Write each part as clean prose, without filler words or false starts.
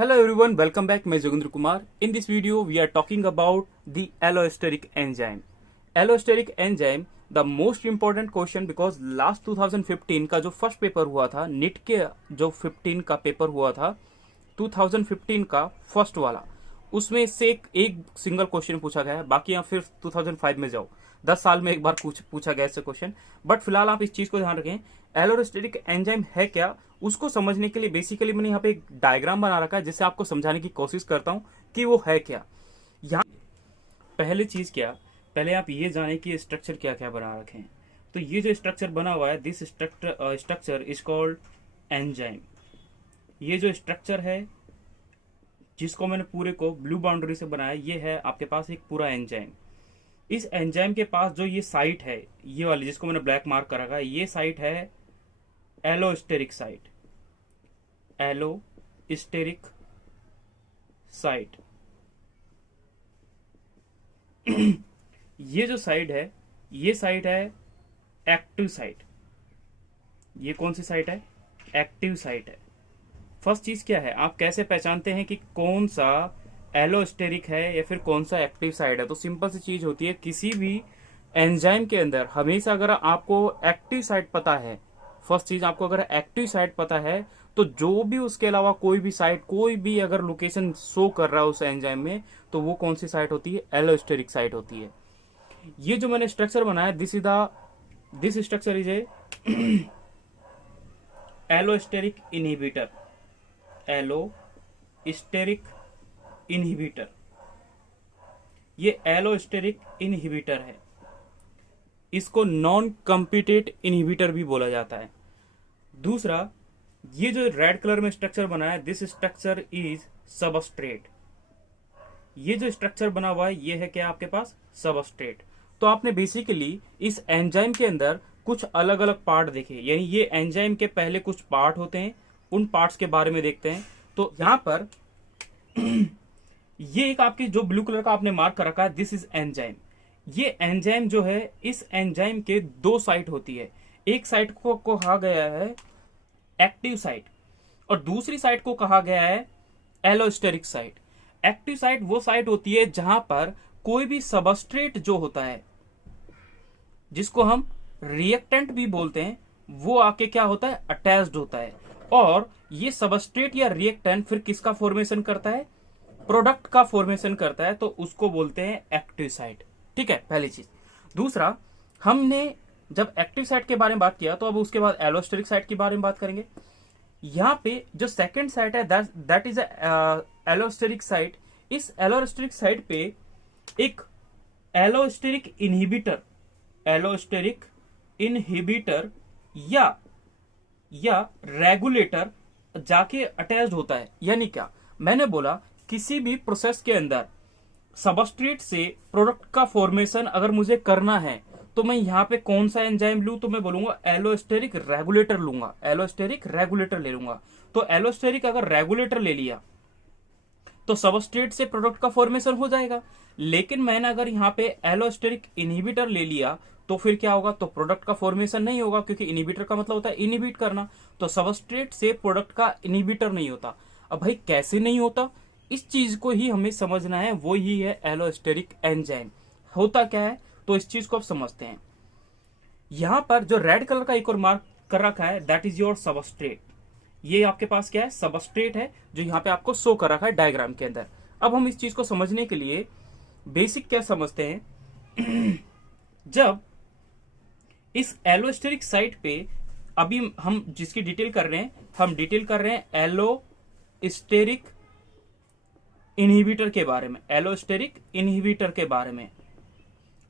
Hello everyone, welcome back. मैं Joginder Kumar. In this video, we are talking about the allosteric enzyme. Allosteric enzyme, the most important question because last 2015 का जो first paper हुआ था, NEET के जो 15 का paper हुआ था, 2015 का फर्स्ट वाला, उसमें से एक सिंगल क्वेश्चन पूछा गया है. बाकी आप फिर 2005 में जाओ, 10 साल में एक बार पूछा गया ऐसे क्वेश्चन. बट फिलहाल आप इस चीज को ध्यान रखें, एलोस्टेरिक एंजाइम है क्या, उसको समझने के लिए बेसिकली मैंने यहाँ पे एक डायग्राम बना रखा है जिससे आपको समझाने की कोशिश करता हूँ कि वो है क्या. यहाँ पहली चीज क्या, पहले आप ये जाने कि स्ट्रक्चर क्या क्या बना रखे हैं. तो ये जो स्ट्रक्चर बना हुआ है, this structure is called enzyme. ये जो स्ट्रक्चर है जिसको मैंने पूरे को ब्लू बाउंड्री से बनाया, ये है आपके पास एक पूरा एंजाइम. इस एंजाइम के पास जो ये साइट है, ये वाली जिसको मैंने ब्लैक मार्क कर रखा है, ये साइट है एलोस्टेरिक साइट. Allosteric site. ये जो साइट है, ये साइट है एक्टिव साइट. ये कौन सी साइट है? एक्टिव साइट है. फर्स्ट चीज क्या है, आप कैसे पहचानते हैं कि कौन सा एलोस्टेरिक है या फिर कौन सा एक्टिव साइट है? तो सिंपल सी चीज होती है, किसी भी एंजाइम के अंदर हमेशा अगर आपको एक्टिव साइट पता है, फर्स्ट चीज आपको अगर एक्टिव साइट पता है, तो जो भी उसके अलावा कोई भी साइट, कोई भी अगर लोकेशन शो कर रहा है उस एंजाइम में, तो वो कौन सी साइट होती है? एलोस्टेरिक साइट होती है. ये जो मैंने स्ट्रक्चर बनाया, this structure is a allosteric inhibitor. Allosteric inhibitor. ये एलोस्टेरिक इनहिबिटर है. इसको नॉन कंपिटेट इनहिबिटर भी बोला जाता है. दूसरा, ये जो रेड कलर में स्ट्रक्चर बना है, दिस स्ट्रक्चर इज सबस्ट्रेट. ये जो स्ट्रक्चर बना हुआ है, ये है क्या आपके पास? सबस्ट्रेट. तो आपने बेसिकली इस एंजाइम के अंदर कुछ अलग अलग पार्ट देखे, यानी ये एंजाइम के पहले कुछ पार्ट होते हैं, उन पार्ट्स के बारे में देखते हैं. तो यहां पर ये एक आपकी जो ब्लू कलर का आपने मार्क कर रखा है, दिस इज एंजाइम. ये एंजाइम जो है, इस एंजाइम के दो साइट होती है. एक साइट को कहा गया है एक्टिव साइट और दूसरी साइट को कहा गया है एलोस्टेरिक साइट. एक्टिव साइट वो साइट होती है जहां पर कोई भी सबस्ट्रेट जो होता है, जिसको हम रिएक्टेंट भी बोलते हैं, वो आके क्या होता है? अटैच्ड होता है. और ये सबस्ट्रेट या रिएक्टेंट फिर किसका फॉर्मेशन करता है? प्रोडक्ट का फॉर्मेशन करता है, तो उसको बोलते हैं एक्टिव साइट. ठीक है, पहली चीज. दूसरा, हमने जब एक्टिव साइट के बारे में बात किया, तो अब उसके बाद एलोस्टेरिक साइट के बारे में बात करेंगे. यहाँ पे जो सेकंड साइट है, दैट इज एलोस्टेरिक साइट. इस एलोस्टेरिक साइट पे एक एलोस्टेरिक इनहिबिटर या रेगुलेटर जाके अटैच्ड होता है. यानी क्या मैंने बोला, किसी भी प्रोसेस के अंदर सबस्ट्रेट से प्रोडक्ट का फॉर्मेशन अगर मुझे करना है, तो मैं यहाँ पे कौन सा एंजाइम लूं? तो मैं बोलूंगा एलोस्टेरिक रेगुलेटर लूंगा. एलोस्टेरिक रेगुलेटर ले लूंगा. तो एलोस्टेरिक अगर रेगुलेटर ले लिया तो सबस्ट्रेट से प्रोडक्ट का फॉर्मेशन हो जाएगा. लेकिन मैंने अगर यहाँ पे एलोस्टेरिक इनहिबिटर ले लिया, तो फिर क्या होगा? तो प्रोडक्ट का फॉर्मेशन नहीं होगा, क्योंकि इनहिबिटर का मतलब होता है इनहिबिट करना. तो सबस्ट्रेट से प्रोडक्ट का इनहिबिटर नहीं होता. अब भाई कैसे नहीं होता, इस चीज को ही हमें समझना है. वो ही है एलोस्टेरिक एंजाइम. होता क्या है, तो इस चीज को आप समझते हैं. यहां पर जो रेड कलर का एक और मार्क कर रखा है, दैट इज योर सबस्ट्रेट. ये आपके पास क्या है? सबस्ट्रेट है, जो यहाँ पे आपको शो कर रखा है डायग्राम के अंदर. अब हम इस चीज को समझने के लिए बेसिक क्या समझते हैं. जब इस एलोस्टेरिक साइट पे अभी हम जिसकी डिटेल कर रहे हैं, हम डिटेल कर रहे हैं एलोस्टेरिक इनहिबिटर के बारे में. एलोस्टेरिक इनहिबिटर के बारे में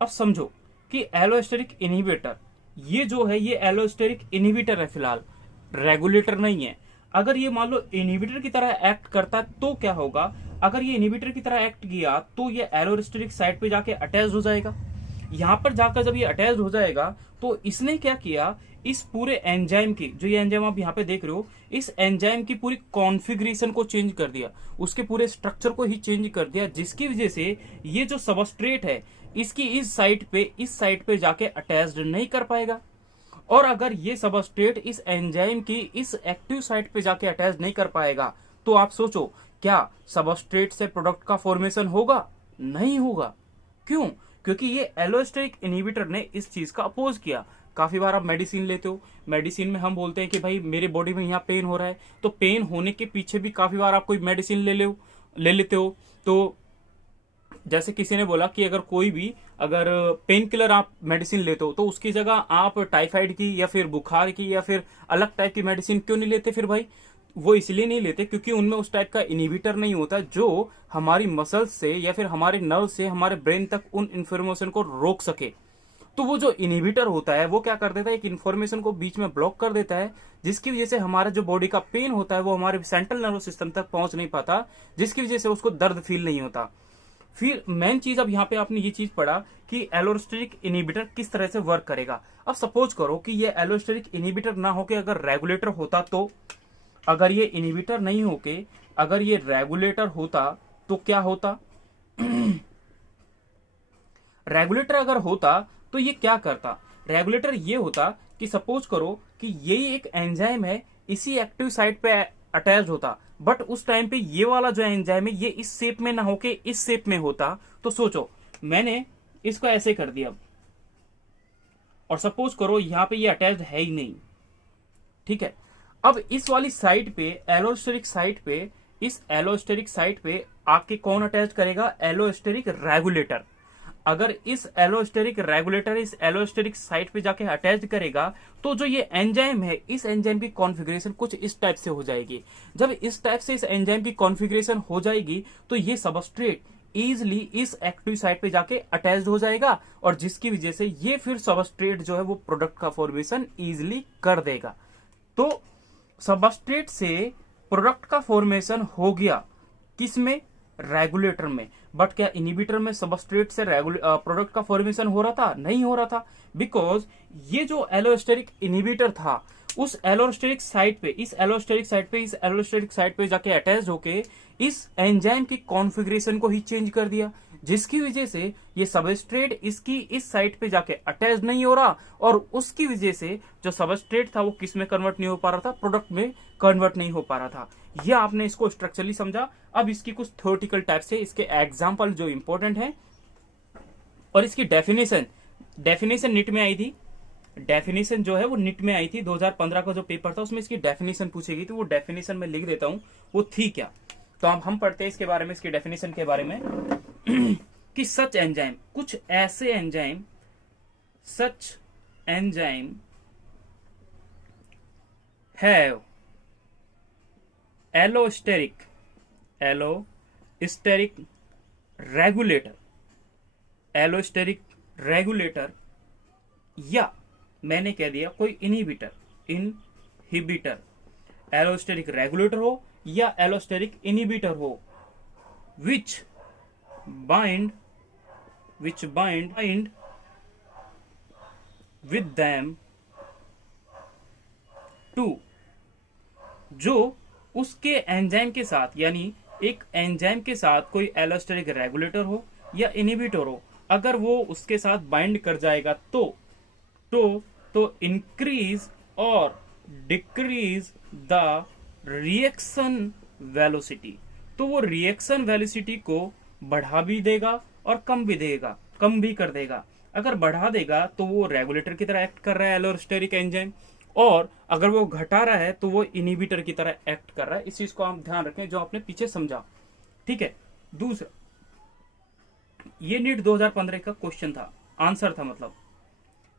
अब समझो कि एलोस्टेरिक इनहिबिटर ये जो है, ये एलोस्टेरिक इनहिबिटर है, फिलहाल रेगुलेटर नहीं है. अगर ये मान लो इनहिबिटर की तरह एक्ट करता है, तो क्या होगा? अगर ये इनहिबिटर की तरह एक्ट किया, तो ये एलोस्टेरिक साइट पे जाके अटैच हो जाएगा. यहां पर जाकर जब ये अटैच हो जाएगा, तो इसने क्या किया, इस पूरे एंजाइम की, जो ये एंजाइम आप यहाँ पे देख रहे हो, इस एंजाइम की पूरी कॉन्फ़िगरेशन को चेंज कर दिया, उसके पूरे स्ट्रक्चर को ही चेंज कर दिया, जिसकी वजह से ये जो सबस्ट्रेट है, इसकी इस साइट पे जाके अटैच्ड नहीं कर पाएगा. और अगर ये सबस्ट्रेट इस एंजाइम की इस एक्टिव साइट पे जाके अटैच नहीं कर पाएगा, तो आप सोचो, क्या सबस्ट्रेट से प्रोडक्ट का फॉर्मेशन होगा? नहीं होगा। क्यों? क्योंकि ये एलोस्टेरिक इनहिबिटर ने इस चीज का अपोज किया। काफी बार आप मेडिसिन लेते हो, मेडिसिन में हम बोलते हैं कि भाई मेरे बॉडी में यहाँ पेन हो रहा है, तो पेन होने के पीछे भी काफी बार आप कोई मेडिसिन ले लेते हो। तो जैसे किसी ने बोला कि अगर कोई भी अगर पेन किलर आप मेडिसिन लेते हो तो उसकी जगह आप टाइफाइड की या फिर बुखार की या फिर अलग टाइप की मेडिसिन क्यों नहीं लेते? फिर भाई वो इसलिए नहीं लेते क्योंकि उनमें उस टाइप का इनहिबिटर नहीं होता जो हमारी मसल्स से या फिर हमारे नर्व से हमारे ब्रेन तक उन इंफॉर्मेशन को रोक सके। तो वो जो इनहिबिटर होता है वो क्या कर देता है, एक इन्फॉर्मेशन को बीच में ब्लॉक कर देता है, जिसकी वजह से हमारा जो बॉडी का पेन होता है वो हमारे सेंट्रल नर्वस सिस्टम तक पहुंच नहीं पाता, जिसकी वजह से उसको दर्द फील नहीं होता। फिर मेन चीज, अब यहाँ पे आपने ये चीज पढ़ा कि एलोस्टेरिक इनहिबिटर किस तरह से वर्क करेगा। अब सपोज करो कि ये एलोस्टेरिक इनहिबिटर ना होके अगर रेगुलेटर होता, तो अगर ये इनहिबिटर नहीं होके अगर ये रेगुलेटर होता तो क्या होता? रेगुलेटर अगर होता तो ये क्या करता? रेगुलेटर ये होता कि सपोज करो कि यही एक एंजाइम है, इसी एक्टिव साइट पे अटैच होता, बट उस टाइम पे ये वाला जो एंजाइम है ये इस शेप में ना होके इस शेप में होता। तो सोचो, मैंने इसको ऐसे कर दिया और सपोज करो यहां पे ये अटैच्ड है ही नहीं, ठीक है। अब इस वाली साइट पे, एलोस्टेरिक साइट पे, इस एलोस्टेरिक साइट पे आके कौन अटैच करेगा? Allosteric regulator. अगर इस एलोस्टेरिक रेगुलेटर इस एलोस्टेरिक साइट पे जाके अटैच करेगा तो जो ये एंजाइम है, इस एंजाइम की कॉन्फ़िगरेशन कुछ इस टाइप से हो जाएगी। जब इस टाइप से इस एंजाइम की कॉन्फ़िगरेशन हो जाएगी तो ये सबस्ट्रेट इजिली इस एक्टिव साइट पे जाके अटैच्ड हो जाएगा, और जिसकी वजह से ये फिर सबस्ट्रेट जो है वो प्रोडक्ट का फॉर्मेशन इजिली कर देगा। तो सबस्ट्रेट से प्रोडक्ट का फॉर्मेशन हो गया, किसमें? रेगुलेटर में। बट क्या इनहिबिटर में सबस्ट्रेट से प्रोडक्ट का फॉर्मेशन हो रहा था? नहीं हो रहा था, बिकॉज ये जो एलोस्टेरिक इनहिबिटर था उस एलोस्टेरिक साइट पे, इस एलोस्टेरिक साइट पे, इस एलोस्टेरिक साइट पे जाके अटैच होके इस एंजाइम की कॉन्फ़िगरेशन को ही चेंज कर दिया, जिसकी वजह से ये सबस्ट्रेट इसकी इस साइट पे जाके अटैच नहीं हो रहा, और उसकी वजह से जो सबस्ट्रेट था वो किस में कन्वर्ट नहीं हो पा रहा था? प्रोडक्ट में कन्वर्ट नहीं हो पा रहा था। यह आपने इसको स्ट्रक्चरली समझा। अब इसकी कुछ थ्योरेटिकल टाइप से इसके एग्जाम्पल जो इंपॉर्टेंट है, और इसकी डेफिनेशन निट में आई थी। डेफिनेशन जो है वो निट में आई थी 2015 का जो पेपर था, उसमें इसकी डेफिनेशन पूछी गई थी। वो डेफिनेशन में लिख देता हूं वो थी क्या। तो अब हम पढ़ते हैं इसके बारे में, इसकी डेफिनेशन के बारे में कि सच एंजाइम, कुछ ऐसे enzyme, such enzyme have allosteric regulator, या मैंने कह दिया कोई इनहिबिटर, एलोस्टेरिक रेगुलेटर हो या एलोस्टेरिक इनहिबिटर हो, which bind with them too, जो उसके एंजाइम के साथ, यानी एक एंजाइम के साथ कोई एलोस्टेरिक रेगुलेटर हो या इनहिबिटर हो, अगर वो उसके साथ बाइंड कर जाएगा तो इंक्रीज और डिक्रीज द रिएक्शन वेलोसिटी, तो वो रिएक्शन वेलोसिटी को बढ़ा भी देगा और कम भी कर देगा। अगर बढ़ा देगा तो वो रेगुलेटर की तरह एक्ट कर रहा है एलोस्टेरिक एंजाइम, और अगर वो घटा रहा है तो वो इनहिबिटर की तरह एक्ट कर रहा है। इस चीज को आप ध्यान रखें जो आपने पीछे समझा, ठीक है। दूसरा, ये नीट 2015 का क्वेश्चन था, आंसर था मतलब।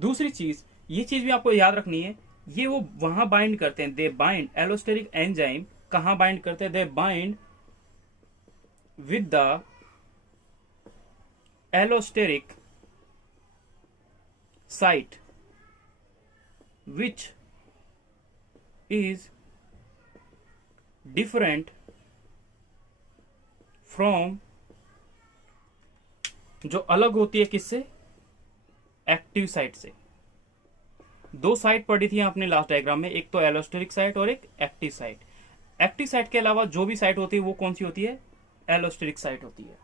दूसरी चीज, ये चीज भी आपको याद रखनी है, ये वो वहां बाइंड करते हैं, दे बाइंड, एलोस्टेरिक एंजाइम कहां बाइंड करते हैं? दे bind with the allosteric site which is different from, जो अलग होती है किससे? एक्टिव साइट से। दो साइट पढ़ी थी आपने लास्ट डायग्राम में, एक तो एलोस्टेरिक साइट और एक एक्टिव साइट। एक्टिव साइट के अलावा जो भी साइट होती है वो कौन सी होती है? एलोस्टेरिक साइट होती है।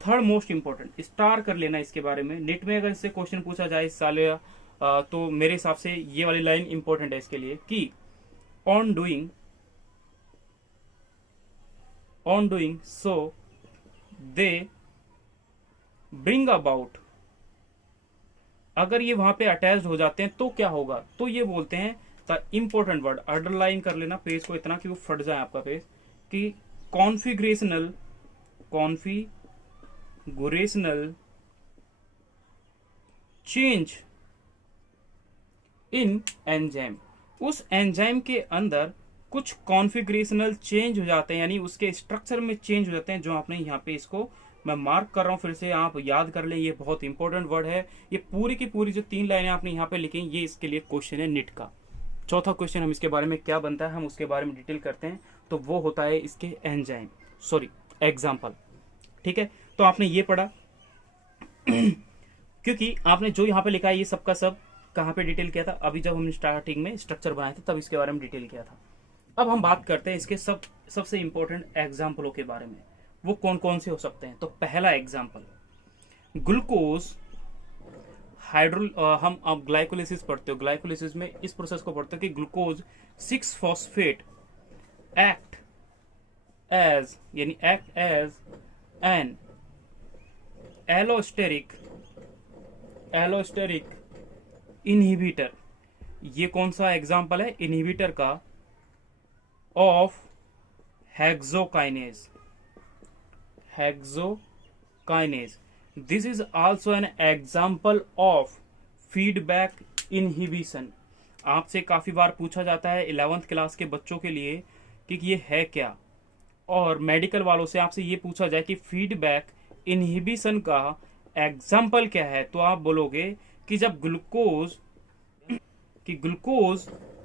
थर्ड मोस्ट इंपॉर्टेंट, स्टार कर लेना इसके बारे में, नेट में अगर इससे क्वेश्चन पूछा जाए इस साल तो मेरे हिसाब से ये वाली लाइन इंपॉर्टेंट है इसके लिए कि on doing on doing so they bring about, अगर ये वहां पे अटैच हो जाते हैं तो क्या होगा, तो ये बोलते हैं द इंपॉर्टेंट वर्ड, अंडरलाइन कर लेना पेज को इतना कि वो फट जाए आपका पेज, कि कॉन्फिग्रेशनल चेंज इन एंजाइम, उस एंजाइम के अंदर कुछ कॉन्फ़िगरेशनल चेंज हो जाते हैं, यानी उसके स्ट्रक्चर में चेंज हो जाते हैं, जो आपने यहाँ पे इसको मैं मार्क कर रहा हूँ, फिर से आप याद कर लें, ये बहुत इंपॉर्टेंट वर्ड है। ये पूरी की पूरी जो 3 लाइनें आपने यहाँ पे लिखी, ये इसके लिए क्वेश्चन है नीट का। चौथा क्वेश्चन हम इसके बारे में क्या बनता है, हम उसके बारे में डिटेल करते हैं, तो वो होता है इसके एग्जाम्पल। ठीक है, तो आपने ये पढ़ा क्योंकि आपने जो यहाँ पे लिखा है ये सबका सब कहाँ पे डिटेल किया था, अभी जब हमने स्टार्टिंग में स्ट्रक्चर बनाया था तब इसके बारे में डिटेल किया था। अब हम बात करते हैं इसके सबसे इंपॉर्टेंट एग्जाम्पलों के बारे में, वो कौन कौन से हो सकते हैं। तो पहला एग्जाम्पल, ग्लूकोज हम अब ग्लाइकोलिसिस पढ़ते हो, ग्लाइकोलिसिस में इस प्रोसेस को पढ़ते हो कि glucose 6 phosphate act as an allosteric inhibitor. ये कौन सा एग्जाम्पल है इनहिबिटर का, of hexokinase. This is also an example of feedback inhibition. आपसे काफी बार पूछा जाता है 11th क्लास के बच्चों के लिए कि ये है क्या, और मेडिकल वालों से आपसे ये पूछा जाए कि फीडबैक इनहिबिशन का एग्जाम्पल क्या है, तो आप बोलोगे कि जब ग्लूकोज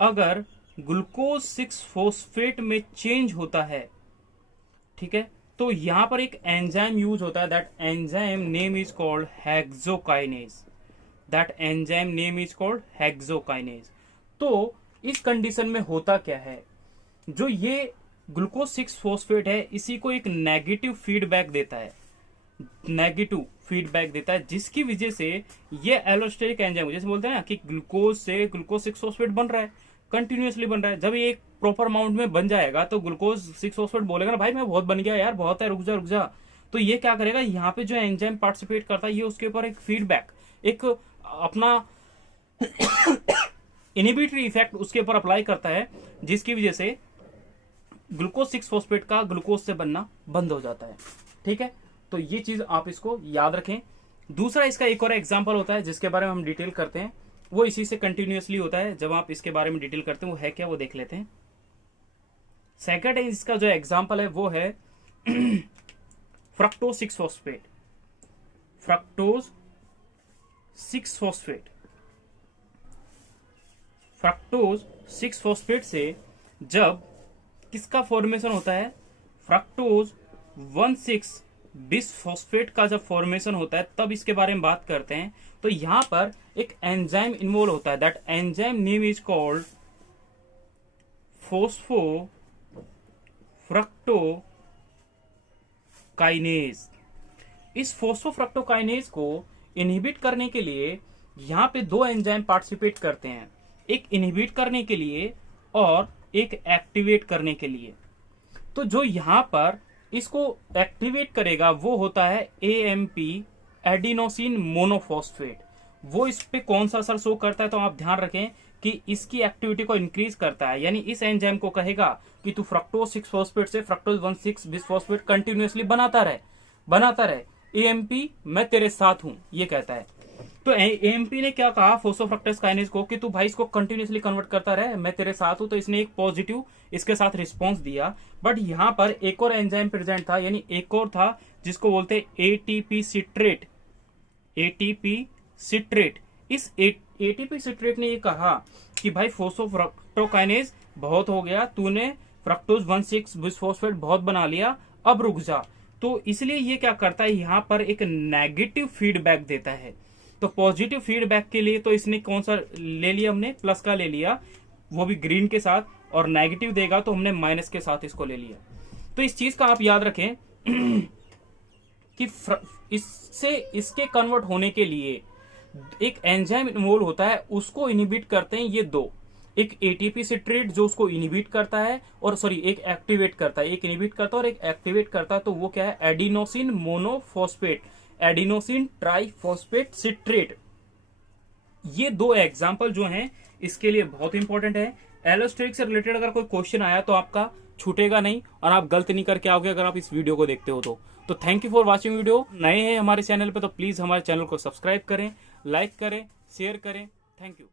अगर ग्लूकोज 6 फॉस्फेट में चेंज होता है, ठीक है, तो यहां पर एक एंजाइम यूज होता है, that enzyme name is called hexokinase. तो इस कंडीशन में होता क्या है, जो ये ग्लूकोज 6 फॉस्फेट है इसी को एक नेगेटिव फीडबैक देता है, जिसकी वजह से ये एलोस्टेरिक एंजाइम, जैसे बोलते हैं ना कि ग्लूकोज से ग्लूकोज 6 फॉस्फेट बन रहा है, कंटिन्यूअसली बन रहा है, जब ये एक प्रॉपर अमाउंट में बन जाएगा तो ग्लूकोज 6 फॉस्फेट बोलेगा ना भाई मैं बहुत बन गया यार, बहुत है, रुक जा। तो ये क्या करेगा, यहाँ पे जो एंजाइम पार्टिसिपेट करता है ये उसके ऊपर एक फीडबैक, एक अपना इनहिबिटरी इफेक्ट उसके ऊपर अप्लाई करता है, जिसकी वजह से ग्लूकोज 6 फॉस्फेट का ग्लूकोज से बनना बंद हो जाता है। ठीक है, तो ये चीज आप इसको याद रखें। दूसरा इसका एक और एग्जांपल होता है जिसके बारे में हम डिटेल करते हैं, वो इसी से कंटिन्यूअसली होता है। जब आप इसके बारे में डिटेल करते हैं वो है क्या, वो देख लेते हैं। सेकंड इसका जो एग्जांपल है वो है फ्रक्टोज 6 फॉस्फेट से जब किसका फॉर्मेशन होता है, फ्रक्टोज 1,6 बिसफॉस्फेट का जब फॉर्मेशन होता है तब इसके बारे में बात करते हैं। तो यहां पर एक एंजाइम इन्वॉल्व होता है, that enzyme name is called phosphofructokinase. इस फोस्फोफ्रक्टोकाइनेज को इनहिबिट करने के लिए यहां पे 2 एंजाइम पार्टिसिपेट करते हैं, एक इनहिबिट करने के लिए और एक एक्टिवेट करने के लिए। तो जो यहां पर इसको एक्टिवेट करेगा वो होता है AMP, एडिनोसिन मोनोफॉस्फेट। वो इस पे कौन सा असर शो करता है, तो आप ध्यान रखें कि इसकी एक्टिविटी को इंक्रीज करता है, यानी इस एंजाइम को कहेगा कि तू फ्रक्टोज 6 फॉस्फेट से फ्रक्टोज 1,6 बिसफॉस्फेट कंटिन्यूअसली बनाता रहे, AMP मैं तेरे साथ हूं, ये कहता है। तो AMP ने क्या कहा फोस्फोफ्रक्टोज काइनेज को कि तू भाई इसको कंटिन्यूअसली कन्वर्ट करता रहे, मैं तेरे साथ हूं। तो इसने एक पॉजिटिव इसके साथ रिस्पॉन्स दिया। बट यहां पर एक और एंजाइम प्रेजेंट था, यानी एक और था जिसको बोलते ATP सिट्रेट। इस ATP सिट्रेट ने ये कहा कि भाई फोस्फोफ्रक्टोकाइनेज बहुत हो गया, तूने फ्रक्टोज 1,6 बिसफॉस्फेट बहुत बना लिया, अब रुक जा। तो इसलिए ये क्या करता है, यहां पर एक नेगेटिव फीडबैक देता है। तो पॉजिटिव फीडबैक के लिए तो इसने कौन सा ले लिया, हमने प्लस का ले लिया, वो भी ग्रीन के साथ, और नेगेटिव देगा तो हमने माइनस के साथ इसको ले लिया। तो इस चीज का आप याद रखें कि इससे इसके कन्वर्ट होने के लिए एक एंजाइम इन्वॉल्व होता है, उसको इनहिबिट करते हैं ये 2, एक एटीपी सिट्रेट जो उसको इनिबिट करता है, और सॉरी एक एक्टिवेट करता है, एक इनिबिट करता है और एक एक्टिवेट करता है। तो वो क्या है, adenosine monophosphate, adenosine triphosphate citrate. ये दो एग्जाम्पल जो हैं इसके लिए बहुत इंपॉर्टेंट है। एलोस्टेरिक से रिलेटेड अगर कोई क्वेश्चन आया तो आपका छूटेगा नहीं और आप गलत नहीं करके आओगे अगर आप इस वीडियो को देखते हो तो thank you for watching video. नए हैं हमारे चैनल पे तो प्लीज हमारे चैनल को सब्सक्राइब करें, लाइक करें, शेयर करें। Thank you.